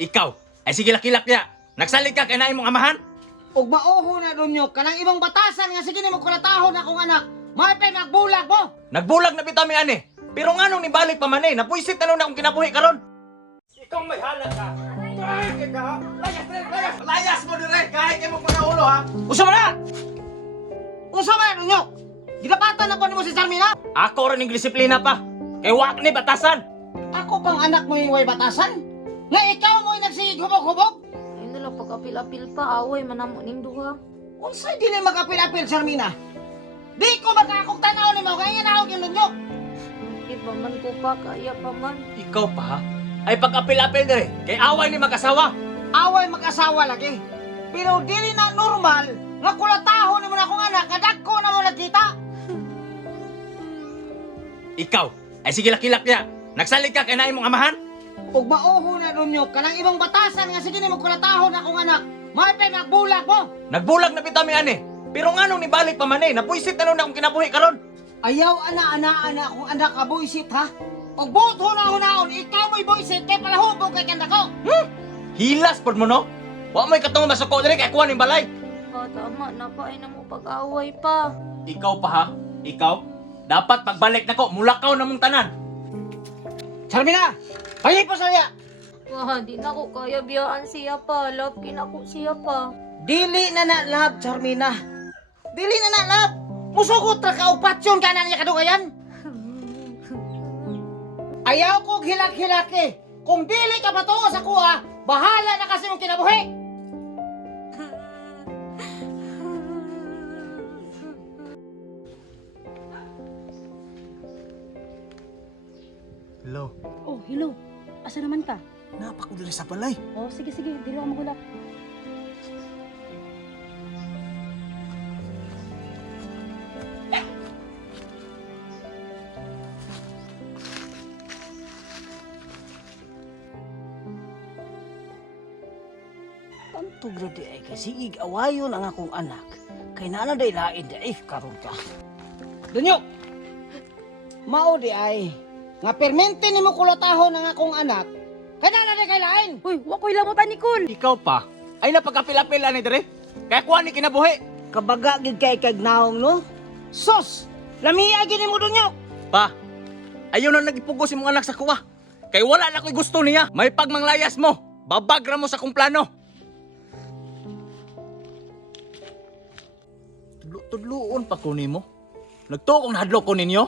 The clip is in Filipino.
Ikaw, ay sige laki-lakya. Nagsalig ka kay na imong amahan? Ug mauho na dunyo kanang ibang batasan nga sige nimo kulatahon akong anak. May pa magbulag mo. Nagbulag na bitami ani. Pero nganong nibalik pa man napuisit na nun akong kinabuhi karon. Ikaw may halat ka. Ay, ka. Layas. Layas mo dire kahit imong mga ulo ha. Usa man na. Usa man dunyo. Gidapatan na ko nimo si Sarmina. Ako rin ng disiplina pa. Kay wak ni batasan. Ako pang anak mo yung way batasan. Nga ikaw mo yung nagsigig hubog-hubog. Ayun nila pag-apil-apil pa, away, manamo ning duha. Unsay dili magapil-apil, Sarmina? Di ko makakong tanaw ni mo, kaya na ako kinunyo. Di pa man ko pa, kaya pa man. Ikaw pa ha? Ay pag-apil-apil dire. Kay away ni mag-asawa. Away mag-asawa lagi. Pero dili na normal nga kulatahon ni mo na akong anak, kadagko na mo nagkita. Ikaw, ay sige laki-lakya. Nagsalig ka kay na imong amahan? Ug mauho na dunyo kanang ibang batasan nga sige nimo kulatahon akong anak. May pa magbulag mo. Nagbulag na bitami ani. Pero nganong nibalik pa man napuisit na nun akong kinabuhi karon. Ayaw ana akong anak ka boysit ha. Ug buto na hunaon ikaw mo'y boysit kay palahubog kay kanda ko. Hilas pod mo no? Wa mo'y katong masuko dire kay kuha ning balay. Tama na pa, ay na mo pag-away pa. Ikaw pa ha? Ikaw? Dapat pagbalik nako mulakaw na mong tanan. Sarmina, pahi po saya. Wah, di na ko kaya biyaan siya pa. Love kinako siya pa. Dili na na love, Sarmina. Dili na na love. Musugot ra ka upatyon ka na niya kadugayan. Ayaw ko hilak-hilaki. Kung dili ka patuo sa kuha, bahala na kasi mong kinabuhi. Hello. Oh, hello. Asa naman ka? Napa ko diri sa balay. Oh, sige, dili ako magulak. Kanto grade ay kasi awayon ang akong anak. Kay nana day lain day karon ka. Dunyo. Mao di ay nga permente nimo kulatahon ang akong anak. Kay nana day kay lain. Uy, wa ko'y lamutan ni Kun. Ikaw pa? Ay napagapil-apil ani dire. Kaya kuha ni kinabuhi. Kabaga gid kay kagnaong no. Sos, lamiya gid nimo dunyo. Pa, ayaw na nagipugos imong anak sa kuha. Kay wala na ko'y gusto niya. May pagmanglayas mo. Babagra mo sa kong plano. Tudluon pa ko nimo. Nagtuo kong nahadlok ko ninyo.